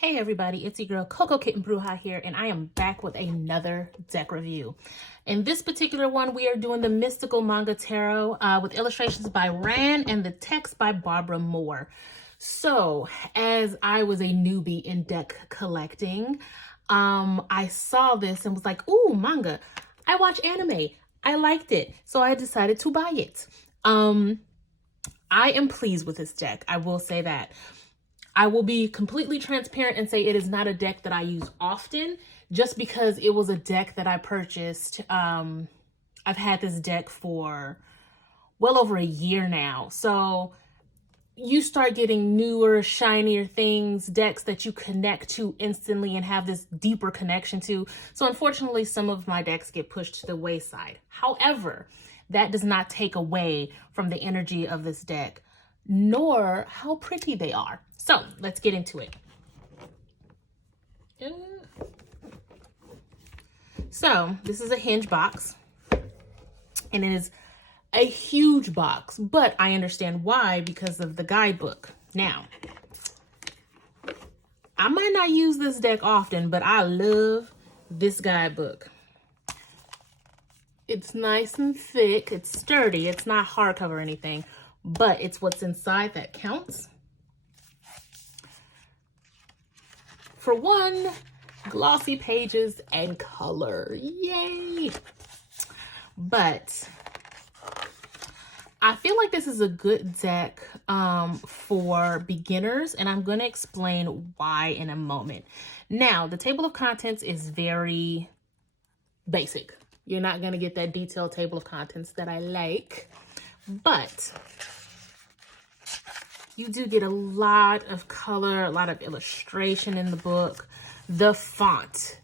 Hey everybody, it's your girl Coco Kitten Bruja here, and I am back with another deck review. In this particular one, we are doing the Mystical Manga Tarot with illustrations by Ran and the text by Barbara Moore. So, as I was a newbie in deck collecting, I saw this and was like, ooh, manga. I watch anime. I liked it, so I decided to buy it. I am pleased with this deck, I will say that. I will be completely transparent and say it is not a deck that I use often, just because it was a deck that I purchased. I've had this deck for well over a year now. So you start getting newer, shinier things, decks that you connect to instantly and have this deeper connection to. So unfortunately, some of my decks get pushed to the wayside. However, that does not take away from the energy of this deck, nor how pretty they are. So let's get into it. So this is a hinge box, and it is a huge box, but I understand why, because of the guidebook. Now, I might not use this deck often, but I love this guidebook. It's nice and thick, it's sturdy, it's not hardcover or anything, but it's what's inside that counts. For one, glossy pages and color, yay! But I feel like this is a good deck for beginners, and I'm going to explain why in a moment. Now, the table of contents is very basic. You're not going to get that detailed table of contents that I like, but you do get a lot of color, a lot of illustration in the book. The font.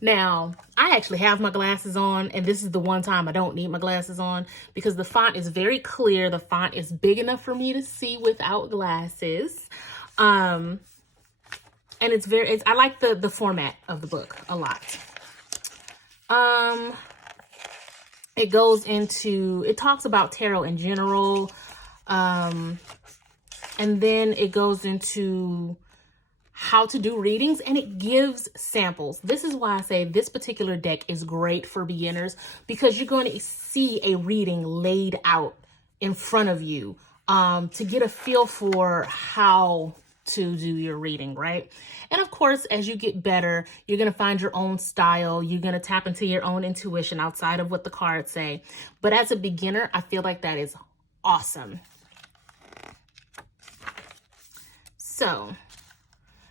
Now, I actually have my glasses on, and this is the one time I don't need my glasses on because the font is very clear. The font is big enough for me to see without glasses. And I like the format of the book a lot. It talks about tarot in general. And then it goes into how to do readings, and it gives samples. This is why I say this particular deck is great for beginners, because you're going to see a reading laid out in front of you to get a feel for how to do your reading, right? And of course, as you get better, you're going to find your own style. You're going to tap into your own intuition outside of what the cards say. But as a beginner, I feel like that is awesome. So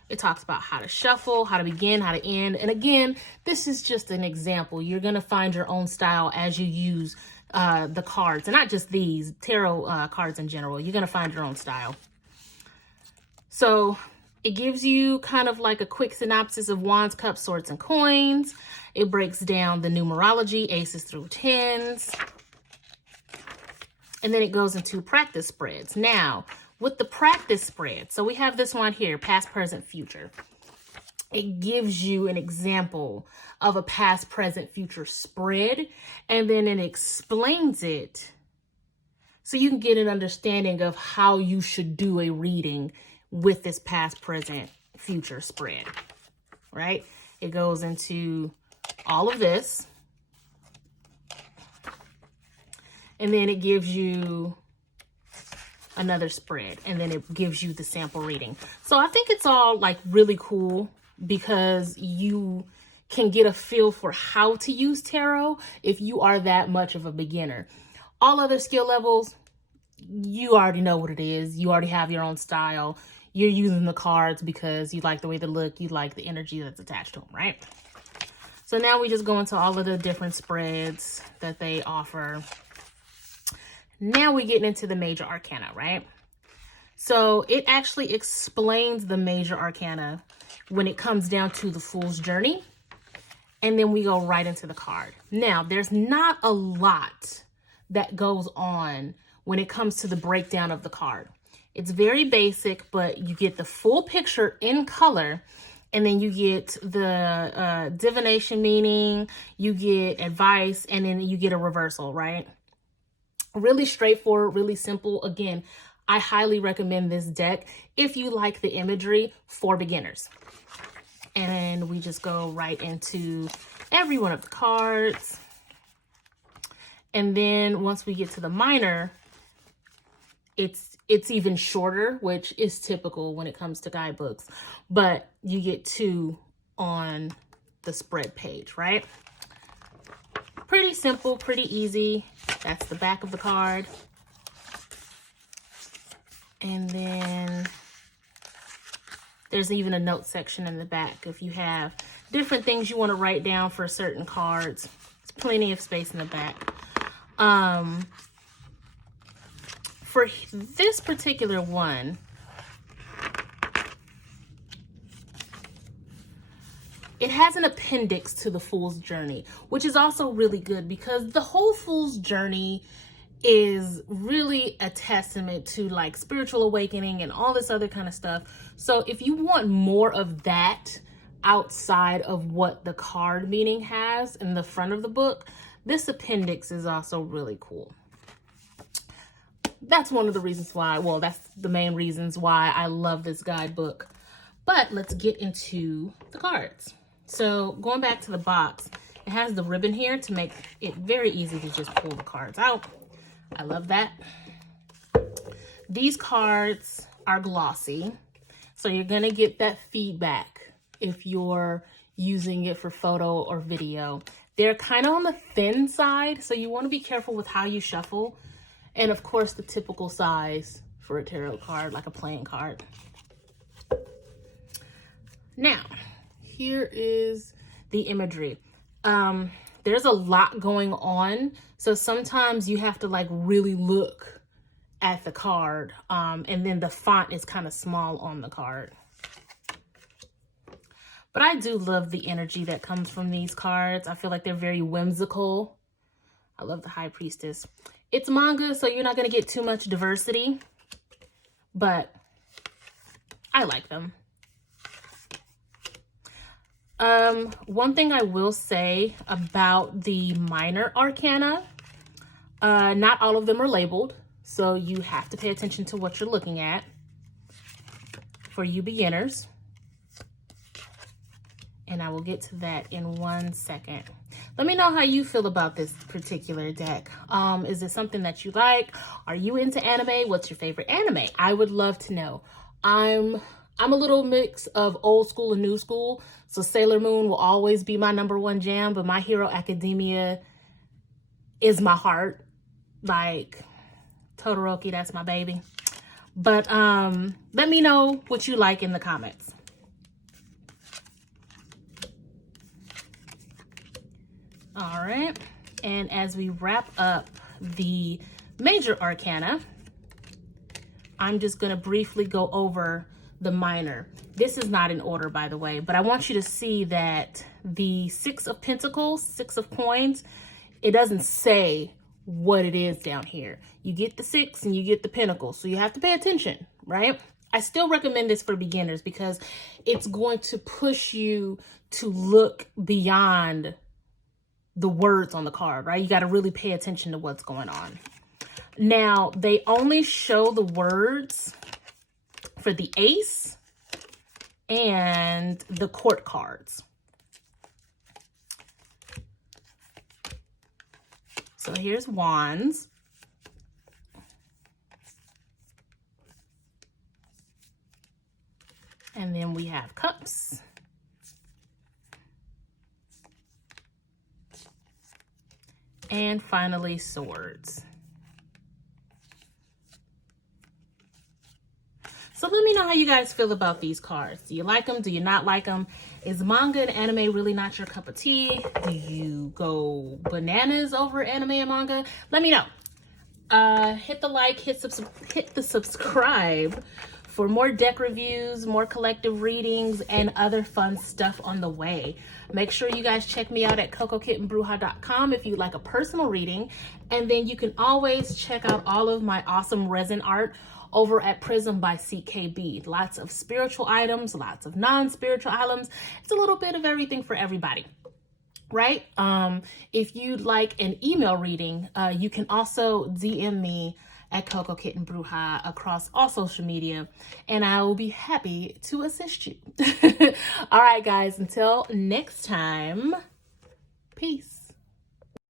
it talks about how to shuffle, how to begin, how to end. And again, this is just an example. You're going to find your own style as you use the cards, and not just these tarot cards in general. You're going to find your own style. So it gives you kind of like a quick synopsis of wands, cups, swords, and coins. It breaks down the numerology, aces through tens. And then it goes into practice spreads. Now, with the practice spread, so we have this one here, past, present, future. It gives you an example of a past, present, future spread, and then it explains it so you can get an understanding of how you should do a reading with this past, present, future spread, right? It goes into all of this, and then it gives you another spread, and then it gives you the sample reading. So I think it's all like really cool because you can get a feel for how to use tarot if you are that much of a beginner. All other skill levels, you already know what it is. You already have your own style. You're using the cards because you like the way they look. You like the energy that's attached to them, right? So now we just go into all of the different spreads that they offer. Now we're getting into the major arcana, right? So it actually explains the major arcana when it comes down to the Fool's Journey. And then we go right into the card. Now, there's not a lot that goes on when it comes to the breakdown of the card. It's very basic, but you get the full picture in color. And then you get the divination meaning, you get advice, and then you get a reversal, right? Really straightforward, really simple. Again, I highly recommend this deck if you like the imagery for beginners. And we just go right into every one of the cards. And then once we get to the minor, it's even shorter, which is typical when it comes to guidebooks. But you get 2 on the spread page, right? Pretty simple, pretty easy. That's the back of the card. And then there's even a note section in the back if you have different things you want to write down for certain cards. There's plenty of space in the back. For this particular one, it has an appendix to the Fool's Journey, which is also really good because the whole Fool's Journey is really a testament to like spiritual awakening and all this other kind of stuff. So if you want more of that outside of what the card meaning has in the front of the book, this appendix is also really cool. That's one of the reasons why, well, that's the main reasons why I love this guidebook. But let's get into the cards. So going back to the box, it has the ribbon here to make it very easy to just pull the cards out. I love that. These cards are glossy, so you're gonna get that feedback if you're using it for photo or video. They're kind of on the thin side, so you want to be careful with how you shuffle. And of course, the typical size for a tarot card, like a playing card. Now, here is the imagery. There's a lot going on, so sometimes you have to like really look at the card, and then the font is kind of small on the card. But I do love the energy that comes from these cards. I feel like they're very whimsical. I love the High Priestess. It's manga, so you're not going to get too much diversity, but I like them. One thing I will say about the minor arcana, not all of them are labeled, so you have to pay attention to what you're looking at for you beginners. And I will get to that in 1 second. Let me know how you feel about this particular deck. Is it something that you like? Are you into anime? What's your favorite anime? I would love to know. I'm a little mix of old school and new school. So Sailor Moon will always be my #1 jam, but My Hero Academia is my heart. Like Todoroki, that's my baby. But let me know what you like in the comments. All right, and as we wrap up the major arcana, I'm just gonna briefly go over the minor. This is not in order, by the way, but I want you to see that the 6 of Pentacles, 6 of Coins, it doesn't say what it is down here. You get the 6 and you get the Pentacle, so you have to pay attention, right? I still recommend this for beginners because it's going to push you to look beyond the words on the card, right? You got to really pay attention to what's going on. Now, they only show the words for the Ace and the Court cards. So here's Wands. And then we have Cups. And finally, Swords. So let me know how you guys feel about these cards. Do you like them? Do you not like them? Is manga and anime really not your cup of tea? Do you go bananas over anime and manga? Let me know. Hit the like, hit the subscribe for more deck reviews, more collective readings, and other fun stuff on the way. Make sure you guys check me out at cocokittenbruja.com if you'd like a personal reading. And then you can always check out all of my awesome resin art over at Prism by CKB. Lots of spiritual items, lots of non-spiritual items. It's a little bit of everything for everybody, right? If you'd like an email reading, you can also DM me at Coco Kitten Bruja across all social media, and I will be happy to assist you. All right, guys, until next time, peace.